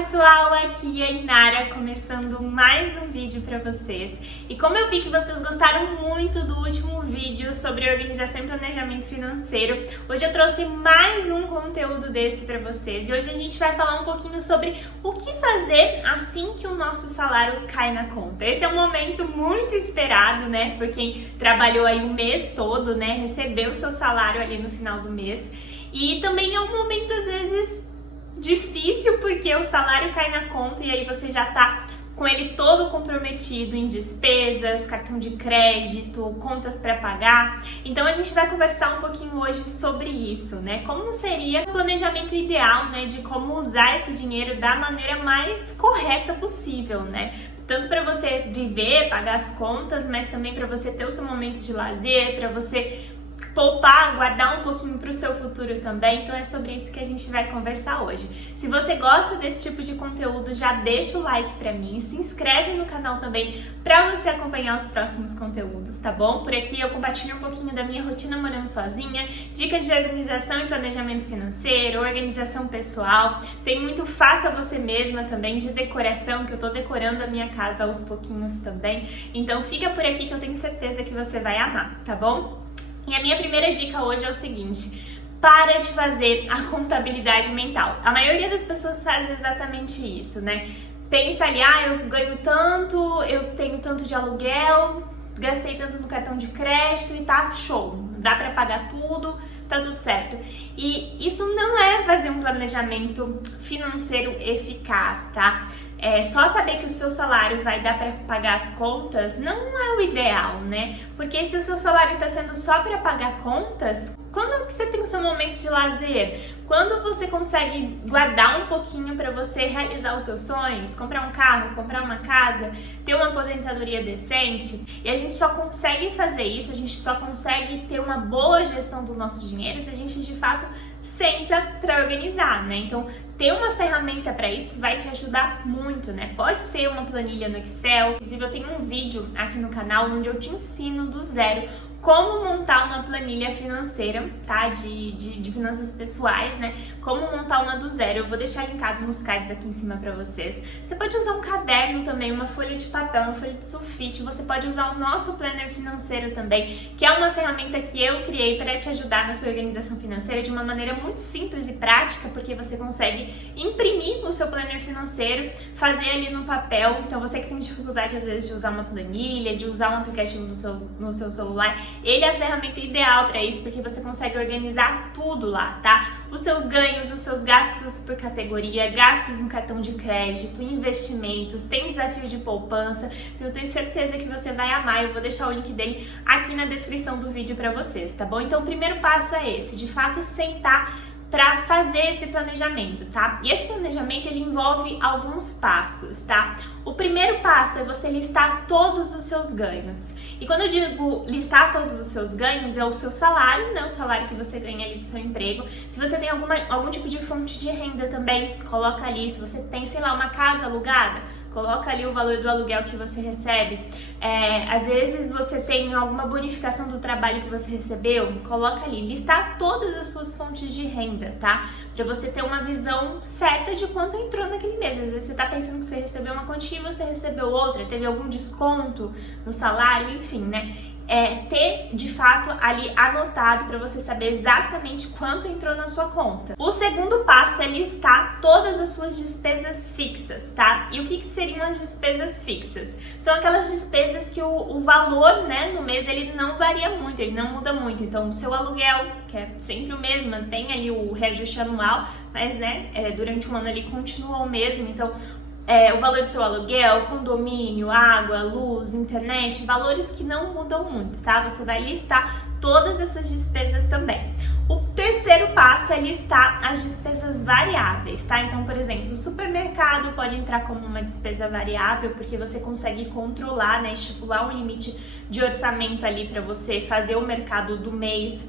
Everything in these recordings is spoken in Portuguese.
pessoal, aqui é a Inara começando mais um vídeo para vocês. E como eu vi que vocês gostaram muito do último vídeo sobre organização e planejamento financeiro, hoje eu trouxe mais um conteúdo desse para vocês. E hoje a gente vai falar um pouquinho sobre o que fazer assim que o nosso salário cai na conta. Esse é um momento muito esperado, né, por quem trabalhou aí o mês todo, né, recebeu o seu salário ali no final do mês. E também é um momento às vezes difícil porque o salário cai na conta e aí você já tá com ele todo comprometido em despesas, cartão de crédito, contas para pagar. Então a gente vai conversar um pouquinho hoje sobre isso, né? Como seria o planejamento ideal, né, de como usar esse dinheiro da maneira mais correta possível, né? Tanto para você viver, pagar as contas, mas também para você ter o seu momento de lazer, para você poupar, guardar um pouquinho para o seu futuro também. Então é sobre isso que a gente vai conversar hoje. Se você gosta desse tipo de conteúdo, já deixa o like para mim, se inscreve no canal também para você acompanhar os próximos conteúdos, tá bom? Por aqui eu compartilho um pouquinho da minha rotina morando sozinha, dicas de organização e planejamento financeiro, organização pessoal, tem muito faça você mesma também, de decoração, que eu tô decorando a minha casa aos pouquinhos também. Então fica por aqui que eu tenho certeza que você vai amar, tá bom? E a minha primeira dica hoje é o seguinte: para de fazer a contabilidade mental. A maioria das pessoas faz exatamente isso, né? Pensa ali, eu ganho tanto, eu tenho tanto de aluguel, gastei tanto no cartão de crédito e tá show, dá pra pagar tudo, tá tudo certo. E isso não é fazer um planejamento financeiro eficaz, tá? Só saber que o seu salário vai dar para pagar as contas não é o ideal, né? Porque se o seu salário está sendo só para pagar contas, quando você tem o seu momento de lazer? Quando você consegue guardar um pouquinho para você realizar os seus sonhos, comprar um carro, comprar uma casa, ter uma aposentadoria decente? E a gente só consegue fazer isso, a gente só consegue ter uma boa gestão do nosso dinheiro se a gente de fato senta para organizar, né? Então, ter uma ferramenta para isso vai te ajudar muito, né? Pode ser uma planilha no Excel. Inclusive, eu tenho um vídeo aqui no canal onde eu te ensino do zero como montar uma planilha financeira, tá? De finanças pessoais, né? Como montar uma do zero. Eu vou deixar linkado nos cards aqui em cima pra vocês. Você pode usar um caderno também, uma folha de papel, uma folha de sulfite. Você pode usar o nosso planner financeiro também, que é uma ferramenta que eu criei para te ajudar na sua organização financeira de uma maneira muito simples e prática, porque você consegue imprimir o seu planner financeiro, fazer ali no papel. Então você que tem dificuldade às vezes de usar uma planilha, de usar um aplicativo no seu celular, ele é a ferramenta ideal para isso, porque você consegue organizar tudo lá, tá? Os seus ganhos, os seus gastos por categoria, gastos no cartão de crédito, investimentos, tem desafio de poupança. Então eu tenho certeza que você vai amar. Eu vou deixar o link dele aqui na descrição do vídeo para vocês, tá bom? Então o primeiro passo é esse, de fato sentar para fazer esse planejamento, tá? E esse planejamento ele envolve alguns passos, tá? O primeiro passo é você listar todos os seus ganhos. E quando eu digo listar todos os seus ganhos, é o seu salário, né? O salário que você ganha ali do seu emprego. Se você tem algum tipo de fonte de renda também, coloca ali. Se você tem, sei lá, uma casa alugada, coloca ali o valor do aluguel que você recebe. Às vezes você tem alguma bonificação do trabalho que você recebeu, coloca ali. Listar todas as suas fontes de renda, tá? Pra você ter uma visão certa de quanto entrou naquele mês. Às vezes você tá pensando que você recebeu uma quantia e você recebeu outra, teve algum desconto no salário, enfim, né? Ter de fato ali anotado para você saber exatamente quanto entrou na sua conta. O segundo passo é listar todas as suas despesas fixas, tá? E o que seriam as despesas fixas? São aquelas despesas que o valor, né, no mês ele não varia muito, ele não muda muito. Então, o seu aluguel, que é sempre o mesmo, mantém ali o reajuste anual, mas, né, durante um ano ele continua o mesmo. Então, o valor do seu aluguel, condomínio, água, luz, internet, valores que não mudam muito, tá? Você vai listar todas essas despesas também. O terceiro passo é listar as despesas variáveis, tá? Então, por exemplo, o supermercado pode entrar como uma despesa variável, porque você consegue controlar, né, estipular um limite de orçamento ali para você fazer o mercado do mês.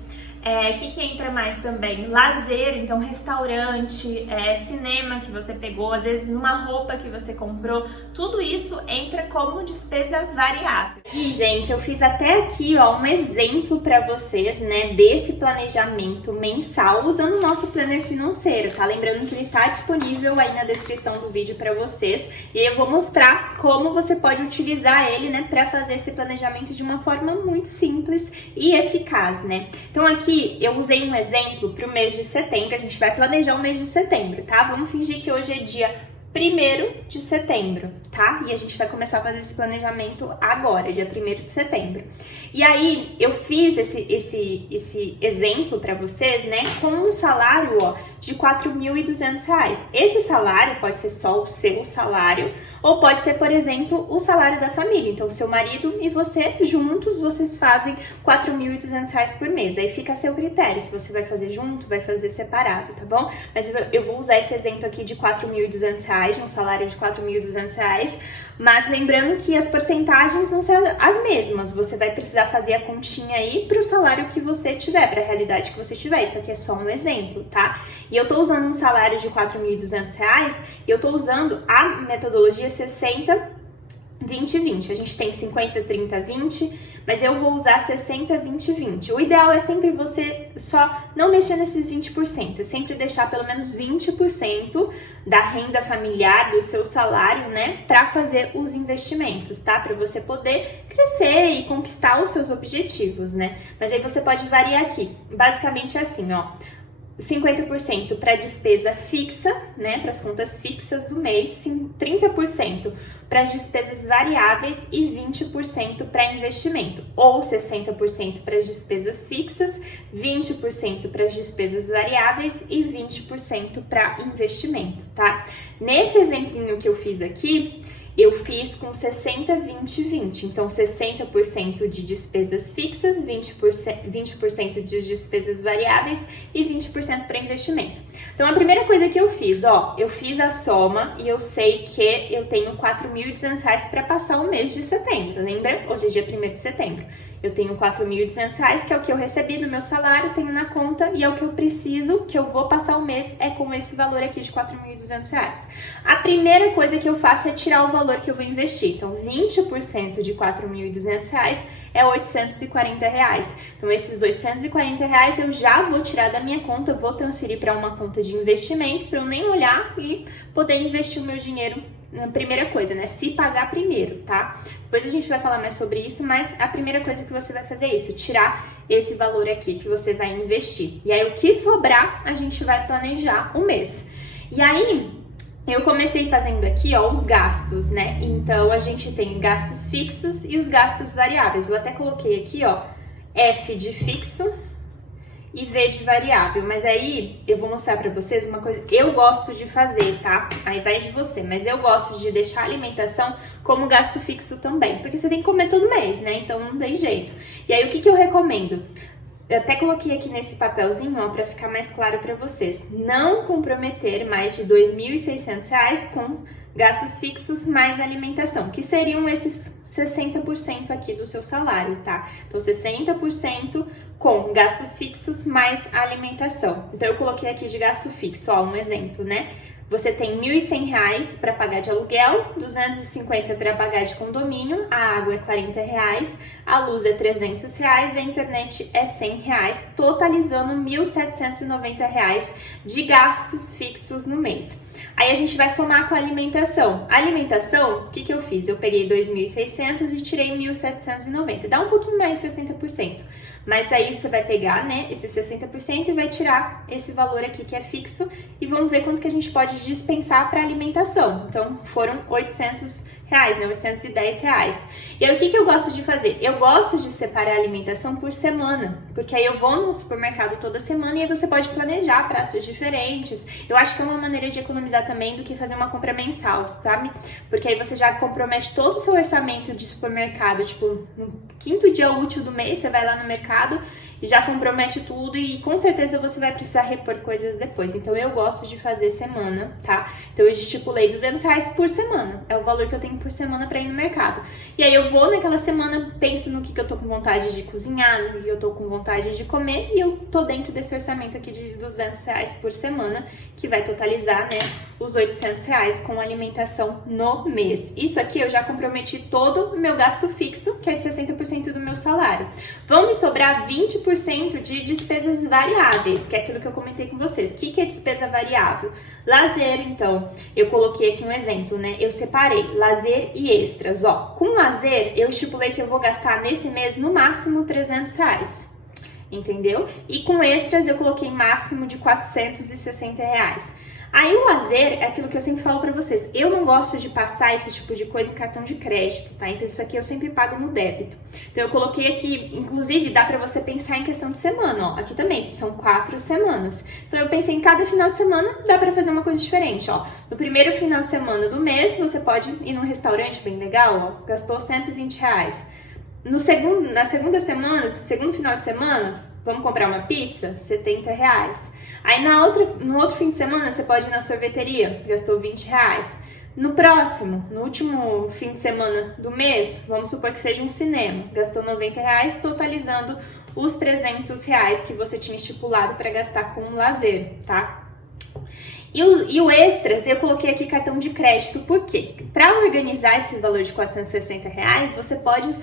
Que entra mais também? Lazer, então restaurante, cinema que você pegou, às vezes uma roupa que você comprou, tudo isso entra como despesa variável. E, gente, eu fiz até aqui, ó, um exemplo para vocês, né, desse planejamento mensal usando o nosso planner financeiro, tá? Lembrando que ele tá disponível aí na descrição do vídeo para vocês, e aí eu vou mostrar como você pode utilizar ele, né, para fazer esse planejamento de uma forma muito simples e eficaz, né? Então aqui eu usei um exemplo para o mês de setembro, a gente vai planejar o mês de setembro, tá? Vamos fingir que hoje é dia 1º de setembro, tá? E a gente vai começar a fazer esse planejamento agora, dia 1º de setembro. E aí, eu fiz esse exemplo para vocês, né, com um salário, ó, de R$ 4.200. Esse salário pode ser só o seu salário, ou pode ser, por exemplo, o salário da família. Então, seu marido e você, juntos, vocês fazem R$ 4.200 por mês. Aí fica a seu critério, se você vai fazer junto, vai fazer separado, tá bom? Mas eu vou usar esse exemplo aqui de R$ 4.200, um salário de R$ 4.200, mas lembrando que as porcentagens vão ser as mesmas. Você vai precisar fazer a continha aí para o salário que você tiver, para a realidade que você tiver. Isso aqui é só um exemplo, tá? E eu tô usando um salário de R$ 4.200 e eu tô usando a metodologia 60, 20, 20. A gente tem 50, 30, 20, mas eu vou usar 60, 20, 20. O ideal é sempre você só não mexer nesses 20%, é sempre deixar pelo menos 20% da renda familiar, do seu salário, né, para fazer os investimentos, tá? Para você poder crescer e conquistar os seus objetivos, né? Mas aí você pode variar aqui. Basicamente é assim, ó. 50% para despesa fixa, né, para as contas fixas do mês, 30% para as despesas variáveis e 20% para investimento, ou 60% para as despesas fixas, 20% para as despesas variáveis e 20% para investimento, tá? Nesse exemplinho que eu fiz aqui, eu fiz com 60, 20, 20. Então, 60% de despesas fixas, 20% de despesas variáveis e 20% para investimento. Então, a primeira coisa que eu fiz, ó, eu fiz a soma e eu sei que eu tenho R$ 4.200 para passar o mês de setembro. Lembra? Hoje é dia 1º de setembro. Eu tenho R$ 4.200, que é o que eu recebi do meu salário, tenho na conta e é o que eu preciso, que eu vou passar o mês, é com esse valor aqui de R$ 4.200. A primeira coisa que eu faço é tirar o valor que eu vou investir. Então, 20% de R$ 4.200 é R$ 840. Então, esses R$ 840 eu já vou tirar da minha conta, vou transferir para uma conta de investimentos para eu nem olhar e poder investir o meu dinheiro. Na primeira coisa, né? Se pagar primeiro, tá? Depois a gente vai falar mais sobre isso, mas a primeira coisa que você vai fazer é isso, tirar esse valor aqui que você vai investir. E aí, o que sobrar, a gente vai planejar o mês. E aí, eu comecei fazendo aqui, ó, os gastos, né? Então, a gente tem gastos fixos e os gastos variáveis. Eu até coloquei aqui, ó, F de fixo e V de variável, mas aí eu vou mostrar pra vocês uma coisa que eu gosto de fazer, tá? Ao invés de você, mas eu gosto de deixar a alimentação como gasto fixo também, porque você tem que comer todo mês, né? Então não tem jeito. E aí o que eu recomendo? Eu até coloquei aqui nesse papelzinho, ó, pra ficar mais claro pra vocês. Não comprometer mais de R$ 2.600 com gastos fixos mais alimentação, que seriam esses 60% aqui do seu salário, tá? Então 60% com gastos fixos mais alimentação. Então eu coloquei aqui de gasto fixo, ó, um exemplo, né? Você tem R$ 1.100 para pagar de aluguel, 250 para pagar de condomínio, a água é R$ 40, a luz é R$ 300, a internet é R$ 100, totalizando R$ 1.790 de gastos fixos no mês. Aí a gente vai somar com a alimentação. A alimentação, o que eu fiz? Eu peguei 2.600 e tirei 1.790, dá um pouquinho mais de 60%. Mas aí você vai pegar, né, esse 60% e vai tirar esse valor aqui que é fixo e vamos ver quanto que a gente pode dispensar para alimentação. Então, foram R$ 800, né, R$ 810. E aí, o que eu gosto de fazer? Eu gosto de separar a alimentação por semana, porque aí eu vou no supermercado toda semana e aí você pode planejar pratos diferentes. Eu acho que é uma maneira de economizar também do que fazer uma compra mensal, sabe? Porque aí você já compromete todo o seu orçamento de supermercado, tipo, no 5º dia útil do mês, você vai lá no mercado e já compromete tudo e com certeza você vai precisar repor coisas depois. Então eu gosto de fazer semana, tá? Então eu estipulei R$200 por semana, é o valor que eu tenho por semana pra ir no mercado. E aí eu vou naquela semana, penso no que eu tô com vontade de cozinhar, no que eu tô com vontade de comer e eu tô dentro desse orçamento aqui de R$200 por semana, que vai totalizar, né, os R$800 com alimentação no mês. Isso aqui eu já comprometi todo o meu gasto fixo, que é de 60% do meu salário. Vão me sobrar 20% de despesas variáveis, que é aquilo que eu comentei com vocês. O que é despesa variável? Lazer, então, eu coloquei aqui um exemplo, né? Eu separei lazer e extras, ó. Com lazer, eu estipulei que eu vou gastar nesse mês no máximo R$300. Entendeu? E com extras eu coloquei máximo de R$460. Aí o lazer é aquilo que eu sempre falo pra vocês, eu não gosto de passar esse tipo de coisa em cartão de crédito, tá? Então isso aqui eu sempre pago no débito. Então eu coloquei aqui, inclusive dá pra você pensar em questão de semana, ó, aqui também, são 4 semanas. Então eu pensei em cada final de semana, dá pra fazer uma coisa diferente, ó. No primeiro final de semana do mês, você pode ir num restaurante bem legal, ó, gastou R$120. Na segunda semana, segundo final de semana, vamos comprar uma pizza? R$70. Aí no outro fim de semana você pode ir na sorveteria, gastou R$20. No próximo, no último fim de semana do mês, vamos supor que seja um cinema, gastou R$90, totalizando os R$300 que você tinha estipulado para gastar com lazer, tá? E o extras, eu coloquei aqui cartão de crédito, por quê? Para organizar esse valor de R$460, você pode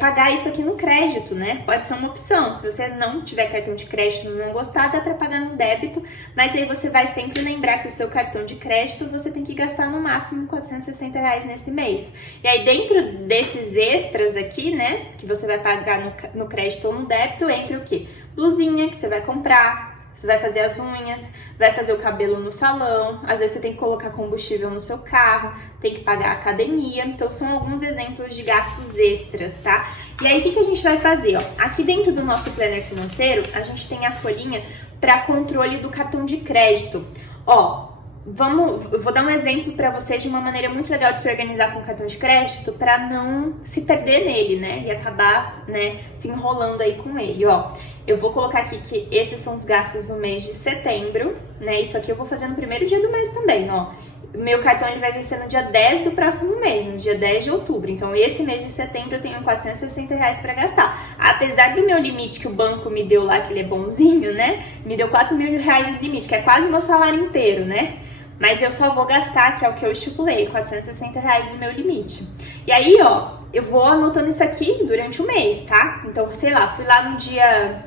pagar isso aqui no crédito, né? Pode ser uma opção. Se você não tiver cartão de crédito e não gostar, dá para pagar no débito, mas aí você vai sempre lembrar que o seu cartão de crédito você tem que gastar no máximo R$460 nesse mês. E aí dentro desses extras aqui, né, que você vai pagar no crédito ou no débito, entra o quê? Blusinha que você vai comprar, você vai fazer as unhas, vai fazer o cabelo no salão, às vezes você tem que colocar combustível no seu carro, tem que pagar a academia, então são alguns exemplos de gastos extras, tá? E aí o que a gente vai fazer, ó? Aqui dentro do nosso planner financeiro, a gente tem a folhinha para controle do cartão de crédito. Ó, eu vou dar um exemplo para vocês de uma maneira muito legal de se organizar com o cartão de crédito para não se perder nele, né? E acabar, né, se enrolando aí com ele, ó. Eu vou colocar aqui que esses são os gastos do mês de setembro, né? Isso aqui eu vou fazer no primeiro dia do mês também, ó. Meu cartão ele vai vencer no dia 10 do próximo mês, no dia 10 de outubro. Então, esse mês de setembro eu tenho R$460 para gastar. Apesar do meu limite que o banco me deu lá, que ele é bonzinho, né? Me deu R$4.000 de limite, que é quase o meu salário inteiro, né? Mas eu só vou gastar, que é o que eu estipulei, R$460 do meu limite. E aí, ó, eu vou anotando isso aqui durante o mês, tá? Então, sei lá, fui lá no dia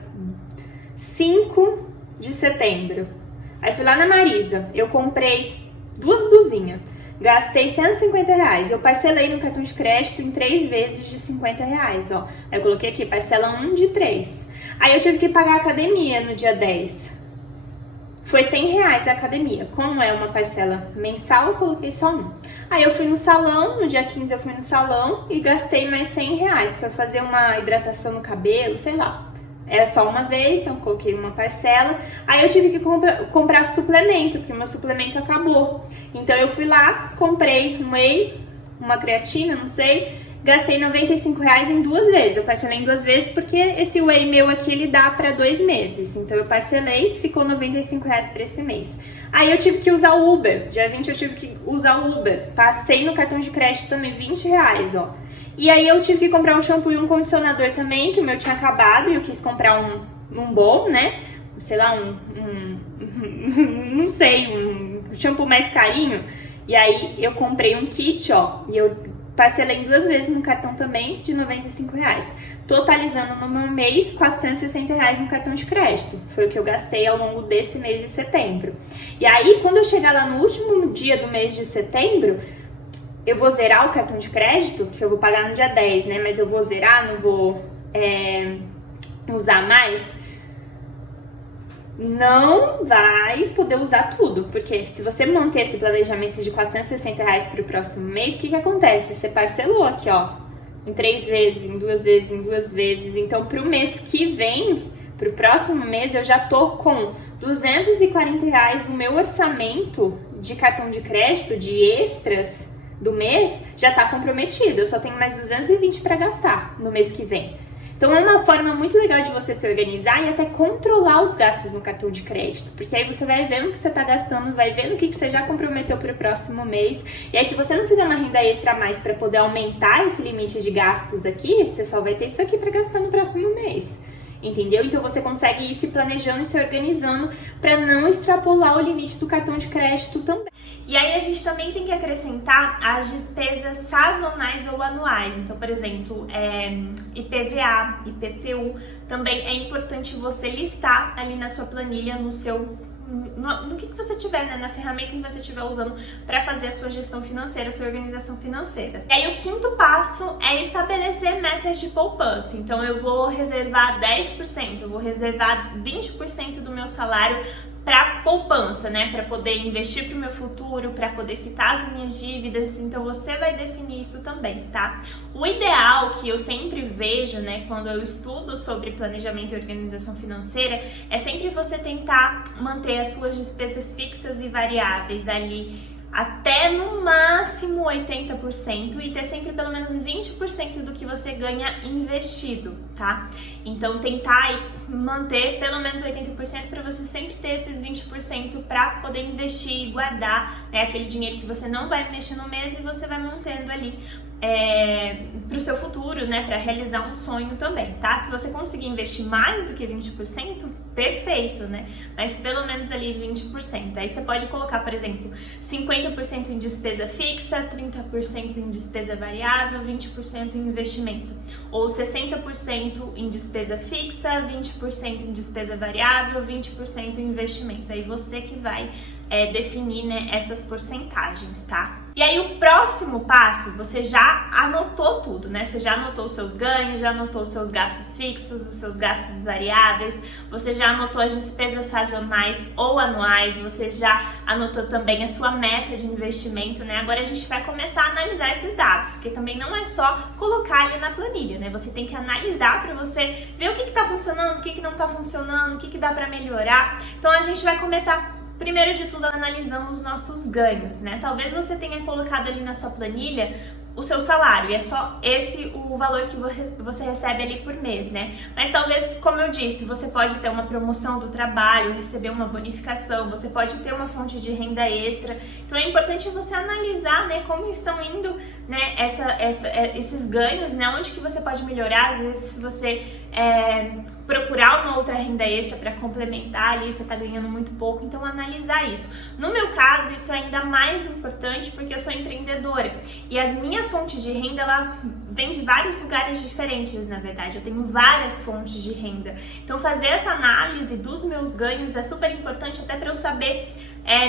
5 de setembro. Aí fui lá na Marisa, eu comprei 2 blusinhas, gastei R$150. Eu parcelei no cartão de crédito em 3 vezes de R$50, ó. Aí eu coloquei aqui, parcela 1 de 3. Aí eu tive que pagar a academia no dia 10. Foi R$100 a academia. Como é uma parcela mensal, eu coloquei só 1. Aí eu fui no salão, no dia 15 eu fui no salão e gastei mais R$100 para fazer uma hidratação no cabelo, sei lá. Era só uma vez, então coloquei uma parcela. Aí eu tive que comprar suplemento, porque meu suplemento acabou. Então eu fui lá, comprei um whey, uma creatina, não sei, gastei R$95 em 2 vezes. Eu parcelei em 2 vezes porque esse whey meu aqui ele dá para 2 meses. Então eu parcelei, ficou R$95 para esse mês. Aí eu tive que usar o Uber. Dia 20 eu tive que usar o Uber. Passei no cartão de crédito também R$20, ó. E aí eu tive que comprar um shampoo e um condicionador também, que o meu tinha acabado e eu quis comprar um bom, né? Sei lá, não sei, um shampoo mais carinho. E aí eu comprei um kit, ó, e eu parcelei em 2 vezes no cartão também de R$95, totalizando no meu mês R$460 no cartão de crédito. Foi o que eu gastei ao longo desse mês de setembro. E aí, quando eu chegar lá no último dia do mês de setembro, eu vou zerar o cartão de crédito, que eu vou pagar no dia 10, né? Mas eu vou zerar, não vou usar mais. Não vai poder usar tudo, porque se você manter esse planejamento de R$460 para o próximo mês, o que acontece? Você parcelou aqui, ó, em 3 vezes, em 2 vezes, em 2 vezes. Então, para o mês que vem, para o próximo mês, eu já tô com R$240 do meu orçamento de cartão de crédito, de extras do mês, já tá comprometido. Eu só tenho mais 220 para gastar no mês que vem. Então é uma forma muito legal de você se organizar e até controlar os gastos no cartão de crédito, porque aí você vai vendo o que você está gastando, vai vendo o que você já comprometeu para o próximo mês, e aí se você não fizer uma renda extra a mais para poder aumentar esse limite de gastos aqui, você só vai ter isso aqui para gastar no próximo mês. Entendeu? Então você consegue ir se planejando e se organizando para não extrapolar o limite do cartão de crédito também. E aí a gente também tem que acrescentar as despesas sazonais ou anuais. Então, por exemplo, IPVA, IPTU, também é importante você listar ali na sua planilha, no que você tiver, né, na ferramenta que você estiver usando para fazer a sua gestão financeira, a sua organização financeira. E aí o quinto passo é estabelecer metas de poupança. Então eu vou reservar 10%, eu vou reservar 20% do meu salário para poupança, né, para poder investir para o meu futuro, para poder quitar as minhas dívidas. Então você vai definir isso também, tá? O ideal que eu sempre vejo, né, quando eu estudo sobre planejamento e organização financeira, é sempre você tentar manter as suas despesas fixas e variáveis ali até no máximo 80% e ter sempre pelo menos 20% do que você ganha investido, tá? Então tentar manter pelo menos 80% para você sempre ter esses 20% para poder investir e guardar, né, aquele dinheiro que você não vai mexer no mês e você vai mantendo ali para o seu futuro, né, para realizar um sonho também, tá? Se você conseguir investir mais do que 20%, perfeito, né? Mas pelo menos ali 20%. Aí você pode colocar, por exemplo, 50% em despesa fixa, 30% em despesa variável, 20% em investimento. Ou 60% em despesa fixa, 20% em despesa variável, 20% em investimento. Aí você que vai definir, né, essas porcentagens, tá? E aí o próximo passo, você já anotou tudo, né? Você já anotou os seus ganhos, já anotou os seus gastos fixos, os seus gastos variáveis, você já anotou as despesas sazonais ou anuais, você já anotou também a sua meta de investimento, né? Agora a gente vai começar a analisar esses dados, porque também não é só colocar ali na planilha, né? Você tem que analisar para você ver o que está funcionando, o que não está funcionando, o que dá para melhorar. Então a gente vai começar primeiro de tudo analisando os nossos ganhos, né? Talvez você tenha colocado ali na sua planilha o seu salário, e é só esse o valor que você recebe ali por mês, né? Mas talvez, como eu disse, você pode ter uma promoção do trabalho, receber uma bonificação, você pode ter uma fonte de renda extra. Então é importante você analisar, né, como estão indo, né, esses ganhos, né? Onde que você pode melhorar, às vezes se você procurar uma outra renda extra para complementar ali, você tá ganhando muito pouco, então analisar isso. No meu caso, isso é ainda mais importante porque eu sou empreendedora e a minha fonte de renda, ela vem de vários lugares diferentes, na verdade, eu tenho várias fontes de renda. Então fazer essa análise dos meus ganhos é super importante até para eu saber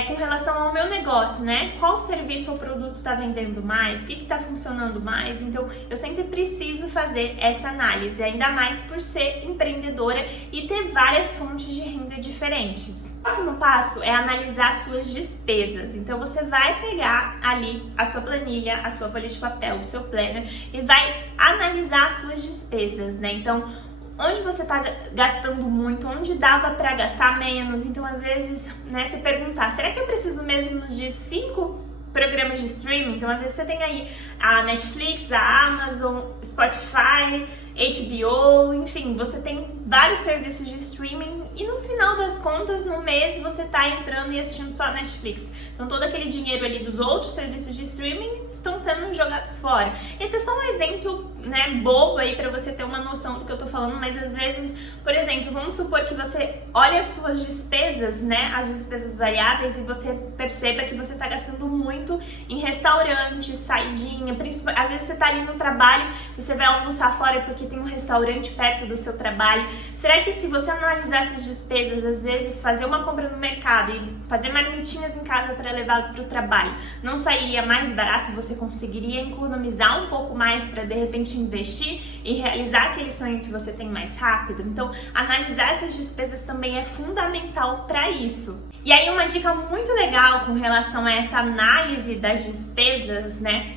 com relação ao meu negócio, né? Qual serviço ou produto está vendendo mais, o que está funcionando mais, então eu sempre preciso fazer essa análise, ainda mais por ser empreendedora e ter várias fontes de renda diferentes. O próximo passo é analisar suas despesas. Então você vai pegar ali a sua planilha, a sua folha de papel, o seu planner e vai analisar as suas despesas, né? Então, onde você está gastando muito, onde dava para gastar menos. Então, às vezes, né, se perguntar, será que eu preciso mesmo de 5 programas de streaming? Então, às vezes você tem aí a Netflix, a Amazon, Spotify, HBO, enfim, você tem vários serviços de streaming e no final das contas, no mês, você tá entrando e assistindo só Netflix. Então todo aquele dinheiro ali dos outros serviços de streaming estão sendo jogados fora. Esse é só um exemplo, né, bobo aí para você ter uma noção do que eu tô falando, mas às vezes, por exemplo, vamos supor que você olhe as suas despesas, né, as despesas variáveis e você perceba que você tá gastando muito em restaurante, saidinha, principalmente, às vezes você tá ali no trabalho, você vai almoçar fora porque tem um restaurante perto do seu trabalho. Será que se você analisar essas despesas, às vezes fazer uma compra no mercado e fazer marmitinhas em casa para levar para o trabalho, não sairia mais barato e você conseguiria economizar um pouco mais para de repente investir e realizar aquele sonho que você tem mais rápido? Então, analisar essas despesas também é fundamental para isso. E aí uma dica muito legal com relação a essa análise das despesas, né?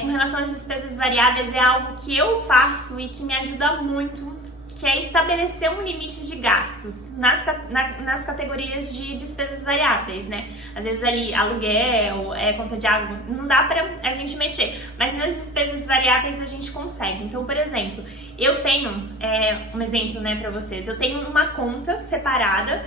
Com relação às despesas variáveis, é algo que eu faço e que me ajuda muito que é estabelecer um limite de gastos nas categorias de despesas variáveis, né? Às vezes ali aluguel, conta de água, não dá pra a gente mexer, mas nas despesas variáveis a gente consegue. Então, por exemplo, eu tenho, um exemplo, né, pra vocês, eu tenho uma conta separada,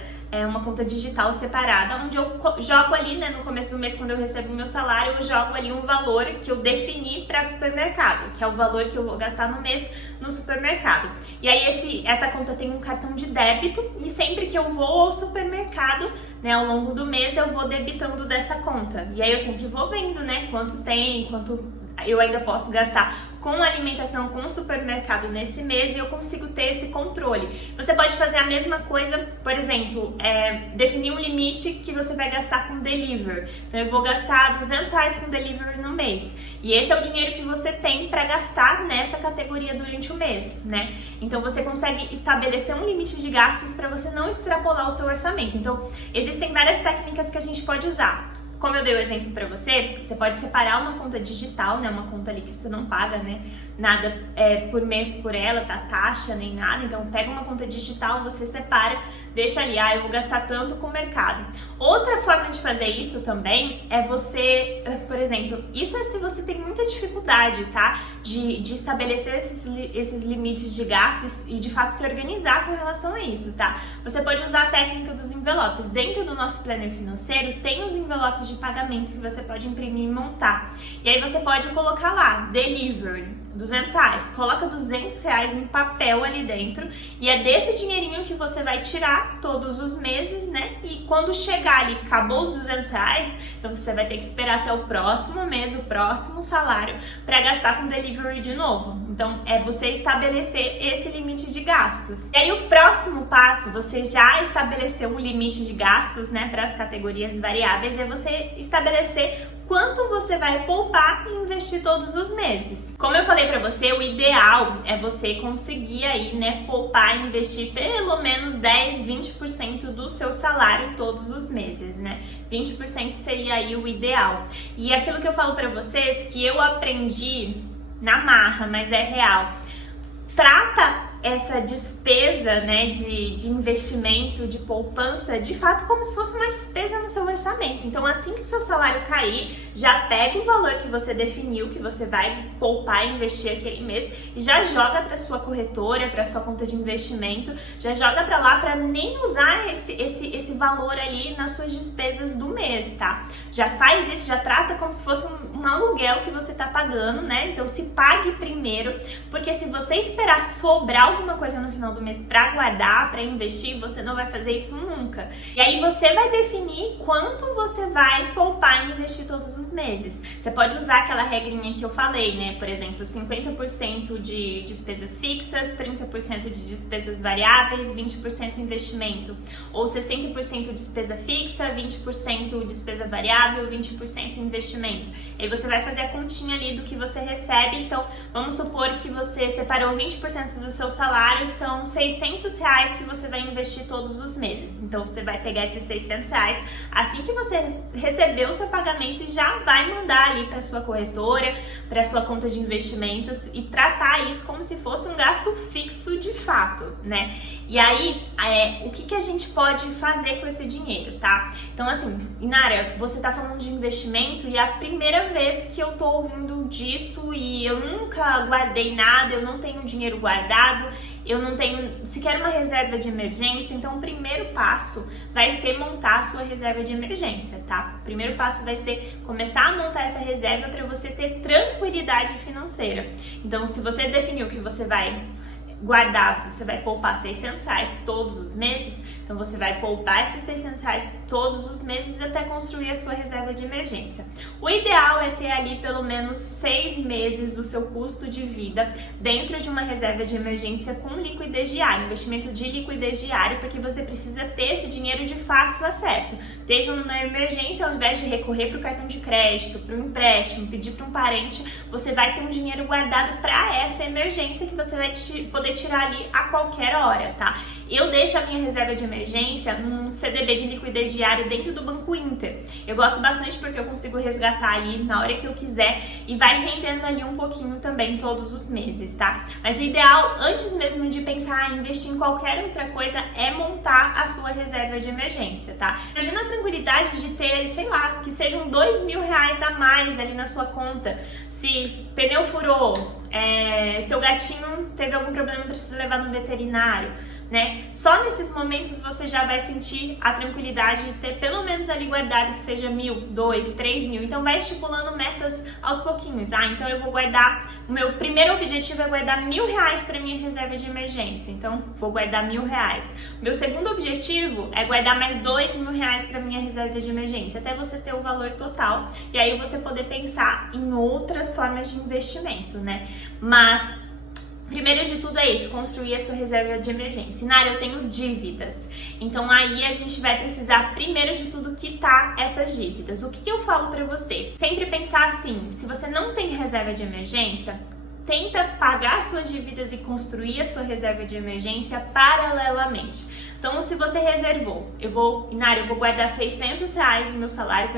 uma conta digital separada, onde eu jogo ali, né, no começo do mês, quando eu recebo o meu salário, eu jogo ali um valor que eu defini para supermercado, que é o valor que eu vou gastar no mês no supermercado. E aí essa conta tem um cartão de débito e sempre que eu vou ao supermercado, né, ao longo do mês, eu vou debitando dessa conta. E aí eu sempre vou vendo, né, quanto tem, quanto eu ainda posso gastar com alimentação, com o supermercado nesse mês, e eu consigo ter esse controle. Você pode fazer a mesma coisa, por exemplo, definir um limite que você vai gastar com delivery. Então eu vou gastar R$200 com delivery no mês. E esse é o dinheiro que você tem para gastar nessa categoria durante o mês, né? Então você consegue estabelecer um limite de gastos para você não extrapolar o seu orçamento. Então existem várias técnicas que a gente pode usar. Como eu dei o exemplo para você, você pode separar uma conta digital, né, uma conta ali que você não paga, né, nada por mês por ela, tá, taxa nem nada. Então pega uma conta digital, você separa, deixa ali, eu vou gastar tanto com o mercado. Outra forma de fazer isso também é você, por exemplo, isso é se você tem muita dificuldade, tá, de estabelecer esses limites de gastos e de fato se organizar com relação a isso, tá? Você pode usar a técnica dos envelopes. Dentro do nosso planner financeiro tem os envelopes de pagamento que você pode imprimir e montar. E aí você pode colocar lá, delivery, R$200, coloca R$200 em papel ali dentro, e é desse dinheirinho que você vai tirar todos os meses, né? E quando chegar ali, acabou os R$200, então você vai ter que esperar até o próximo mês, o próximo salário, para gastar com delivery de novo. Então é você estabelecer esse limite de gastos. E aí o próximo passo, você já estabeleceu um limite de gastos, né, para as categorias variáveis, é você estabelecer quanto você vai poupar e investir todos os meses. Como eu falei pra você, o ideal é você conseguir aí, né, poupar e investir pelo menos 10, 20% do seu salário todos os meses, né? 20% seria aí o ideal. E aquilo que eu falo pra vocês, que eu aprendi na marra, mas é real. Trata essa despesa, né, de investimento, de poupança, de fato como se fosse uma despesa no seu orçamento. Então assim que o seu salário cair, já pega o valor que você definiu, que você vai poupar e investir aquele mês, e já joga para sua corretora, para sua conta de investimento, já joga para lá para nem usar esse valor ali nas suas despesas do mês, tá? Já faz isso, já trata como se fosse um aluguel que você tá pagando, né? Então se pague primeiro, porque se você esperar sobrar alguma coisa no final do mês para guardar, para investir, você não vai fazer isso nunca. E aí você vai definir quanto você vai poupar e investir todos os meses. Você pode usar aquela regrinha que eu falei, né? Por exemplo, 50% de despesas fixas, 30% de despesas variáveis, 20% investimento. Ou 60% despesa fixa, 20% despesa variável, 20% investimento. Aí você vai fazer a continha ali do que você recebe. Então, vamos supor que você separou 20% do seu salário, são R$600 que você vai investir todos os meses. Então você vai pegar esses R$600 assim que você receber o seu pagamento e já vai mandar ali para sua corretora, para sua conta de investimentos e tratar isso como se fosse um gasto fixo de fato, né? E aí, o que a gente pode fazer com esse dinheiro, tá? Então assim, Inara, você tá falando de investimento e é a primeira vez que eu tô ouvindo disso e eu nunca guardei nada, eu não tenho dinheiro guardado, eu não tenho sequer uma reserva de emergência. Então o primeiro passo vai ser montar a sua reserva de emergência, tá? O primeiro passo vai ser começar a montar essa reserva para você ter tranquilidade financeira. Então se você definiu que você vai guardar, você vai poupar R$600 todos os meses, então você vai poupar esses R$600 todos os meses até construir a sua reserva de emergência. O ideal é ter ali pelo menos 6 meses do seu custo de vida dentro de uma reserva de emergência com liquidez diária, investimento de liquidez diária, porque você precisa ter esse dinheiro de fácil acesso. Teve uma emergência, ao invés de recorrer para o cartão de crédito, para um empréstimo, pedir para um parente, você vai ter um dinheiro guardado para essa emergência que você vai poder tirar ali a qualquer hora, tá? Eu deixo a minha reserva de emergência num CDB de liquidez diária dentro do Banco Inter. Eu gosto bastante porque eu consigo resgatar ali na hora que eu quiser e vai rendendo ali um pouquinho também todos os meses, tá? Mas o ideal, antes mesmo de pensar em investir em qualquer outra coisa, é montar a sua reserva de emergência, tá? Imagina a tranquilidade de ter, sei lá, que sejam R$2.000 a mais ali na sua conta. Se pneu furou, seu gatinho teve algum problema, precisa levar no veterinário, né? Só nesses momentos você já vai sentir a tranquilidade de ter pelo menos ali guardado que seja 1.000, 2.000, 3.000. Então vai estipulando metas aos pouquinhos. Então eu vou guardar, o meu primeiro objetivo é guardar R$1.000 para minha reserva de emergência. Então vou guardar R$1.000. Meu segundo objetivo é guardar mais R$2.000 para minha reserva de emergência, até você ter o valor total. E aí você poder pensar em outras formas de investimento, né? Mas primeiro de tudo é isso, construir a sua reserva de emergência. Nara, eu tenho dívidas. Então aí a gente vai precisar, primeiro de tudo, quitar essas dívidas. O que eu falo pra você? Sempre pensar assim, se você não tem reserva de emergência, tenta pagar suas dívidas e construir a sua reserva de emergência paralelamente. Então, se você reservou, eu vou guardar R$600 do meu salário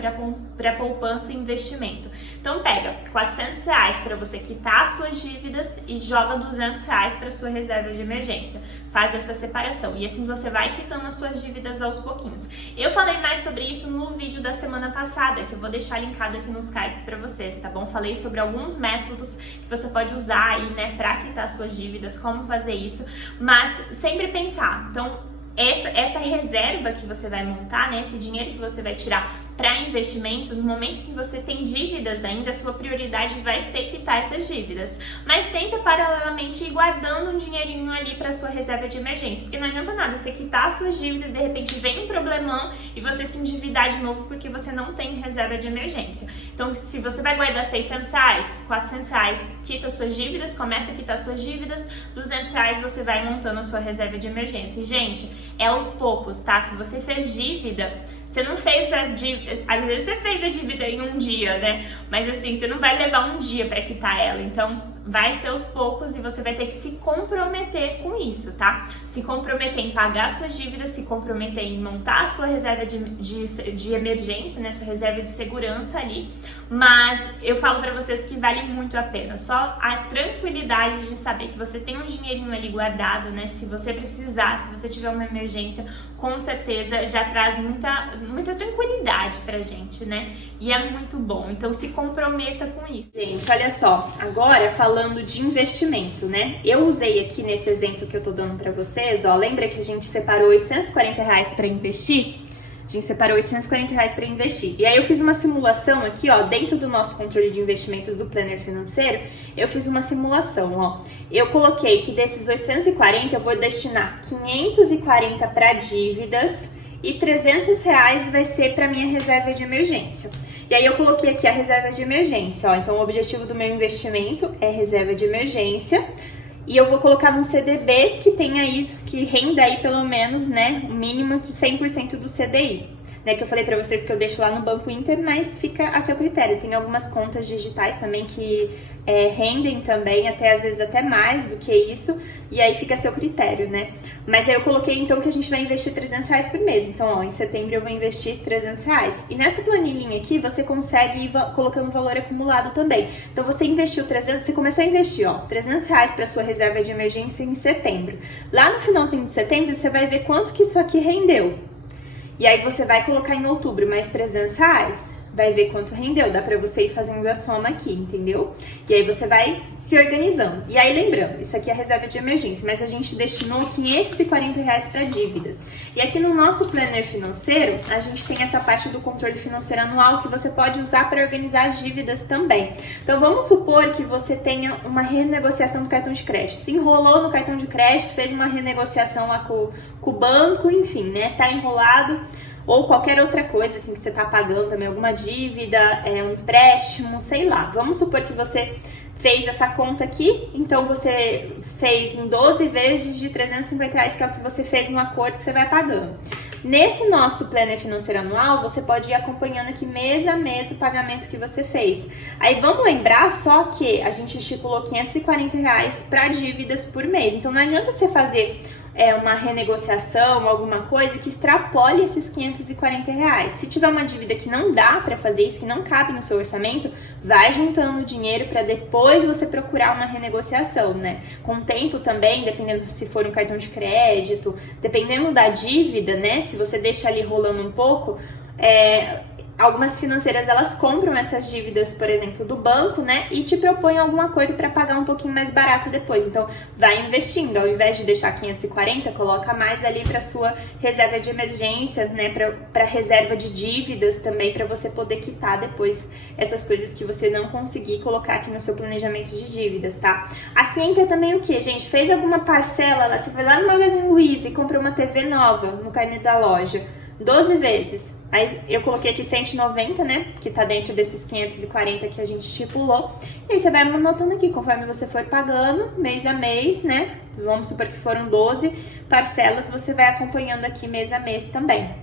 para poupança e investimento. Então, pega R$400 para você quitar as suas dívidas e joga R$200 para sua reserva de emergência. Faz essa separação e assim você vai quitando as suas dívidas aos pouquinhos. Eu falei mais sobre isso no vídeo da semana passada, que eu vou deixar linkado aqui nos cards para vocês, tá bom? Falei sobre alguns métodos que você pode usar aí, né, para quitar suas dívidas, como fazer isso, mas sempre pensar. Então, essa reserva que você vai montar, né, esse dinheiro que você vai tirar para investimento, no momento que você tem dívidas ainda, a sua prioridade vai ser quitar essas dívidas. Mas tenta paralelamente ir guardando um dinheirinho ali para sua reserva de emergência, porque não adianta nada você quitar as suas dívidas, de repente vem um problemão e você se endividar de novo porque você não tem reserva de emergência. Então, se você vai guardar R$600, R$400, quita suas dívidas, começa a quitar suas dívidas, R$200 você vai montando a sua reserva de emergência. E, gente, é aos poucos, tá? Se você fez dívida, você não fez a dívida, às vezes você fez a dívida em um dia, né? Mas assim, você não vai levar um dia para quitar ela. Então, vai ser aos poucos e você vai ter que se comprometer com isso, tá? Se comprometer em pagar suas dívidas, se comprometer em montar a sua reserva de emergência, né? Sua reserva de segurança ali. Mas eu falo pra vocês que vale muito a pena. Só a tranquilidade de saber que você tem um dinheirinho ali guardado, né? Se você precisar, se você tiver uma emergência, com certeza já traz muita tranquilidade pra gente, né? E é muito bom. Então se comprometa com isso. Gente, olha só, agora falando de investimento, né? Eu usei aqui nesse exemplo que eu tô dando pra vocês, ó, lembra que a gente separou R$840 pra investir? A gente separou R$840 para investir. E aí eu fiz uma simulação aqui, ó, dentro do nosso controle de investimentos do Planner Financeiro, eu fiz uma simulação, ó. Eu coloquei que desses 840 eu vou destinar 540 para dívidas e R$300 vai ser para minha reserva de emergência. E aí eu coloquei aqui a reserva de emergência, ó. Então o objetivo do meu investimento é reserva de emergência. E eu vou colocar num CDB que tem aí, que renda aí pelo menos, né, o mínimo de 100% do CDI. Né, que eu falei pra vocês que eu deixo lá no Banco Inter, mas fica a seu critério. Tem algumas contas digitais também que rendem também, até às vezes até mais do que isso, e aí fica a seu critério, né? Mas aí eu coloquei então que a gente vai investir R$300 por mês. Então, ó, em setembro eu vou investir R$300. E nessa planilhinha aqui, você consegue ir colocando um valor acumulado também. Então, você investiu 300, você começou a investir, ó, R$300 para sua reserva de emergência em setembro. Lá no finalzinho de setembro, você vai ver quanto que isso aqui rendeu. E aí você vai colocar em outubro mais R$300, vai ver quanto rendeu, dá pra você ir fazendo a soma aqui, entendeu? E aí você vai se organizando. E aí lembrando, isso aqui é a reserva de emergência, mas a gente destinou R$540 para dívidas. E aqui no nosso planner financeiro, a gente tem essa parte do controle financeiro anual que você pode usar para organizar as dívidas também. Então vamos supor que você tenha uma renegociação do cartão de crédito. Se enrolou no cartão de crédito, fez uma renegociação lá com o banco, enfim, né? Tá enrolado. Ou qualquer outra coisa assim que você tá pagando também, alguma dívida, um empréstimo, sei lá. Vamos supor que você fez essa conta aqui, então você fez em 12 vezes de R$350, que é o que você fez no acordo que você vai pagando. Nesse nosso planner financeiro anual, você pode ir acompanhando aqui mês a mês o pagamento que você fez. Aí vamos lembrar só que a gente estipulou R$540 para dívidas por mês. Então não adianta você fazer uma renegociação, alguma coisa que extrapole esses R$540. Se tiver uma dívida que não dá para fazer isso, que não cabe no seu orçamento, vai juntando o dinheiro para depois você procurar uma renegociação, né? Com o tempo também, dependendo se for um cartão de crédito, dependendo da dívida, né? Se você deixa ali rolando um pouco, algumas financeiras, elas compram essas dívidas, por exemplo, do banco, né, e te propõem algum acordo para pagar um pouquinho mais barato depois. Então, vai investindo. Ao invés de deixar 540, coloca mais ali para sua reserva de emergência, né, para reserva de dívidas também, para você poder quitar depois essas coisas que você não conseguir colocar aqui no seu planejamento de dívidas, tá? Aqui entra também o que, gente? Fez alguma parcela, você foi lá no Magazine Luiza e comprou uma TV nova no carnê da loja. 12 vezes. Aí eu coloquei aqui 190, né? Que tá dentro desses 540 que a gente estipulou. E aí você vai anotando aqui, conforme você for pagando, mês a mês, né? Vamos supor que foram 12 parcelas, você vai acompanhando aqui mês a mês também.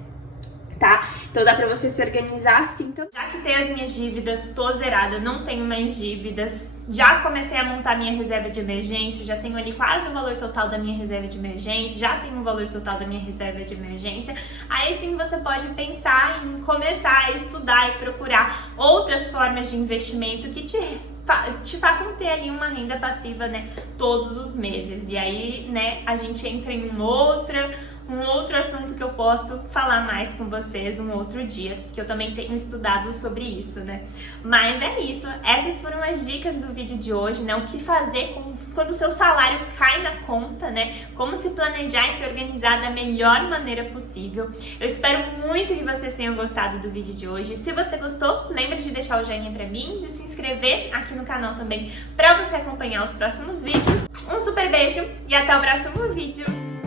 Tá? Então dá pra você se organizar assim. Então, já que tem as minhas dívidas, tô zerada, não tenho mais dívidas, já comecei a montar minha reserva de emergência, já tenho ali quase o valor total da minha reserva de emergência, já tenho o valor total da minha reserva de emergência, aí sim você pode pensar em começar a estudar e procurar outras formas de investimento que te façam ter ali uma renda passiva, né, todos os meses. E aí, né, a gente entra em um outro assunto que eu posso falar mais com vocês um outro dia, que eu também tenho estudado sobre isso, né? Mas é isso, essas foram as dicas do vídeo de hoje, né? O que fazer quando o seu salário cai na conta, né? Como se planejar e se organizar da melhor maneira possível. Eu espero muito que vocês tenham gostado do vídeo de hoje. Se você gostou, lembre de deixar o joinha pra mim, de se inscrever aqui no canal também, pra você acompanhar os próximos vídeos. Um super beijo e até o próximo vídeo!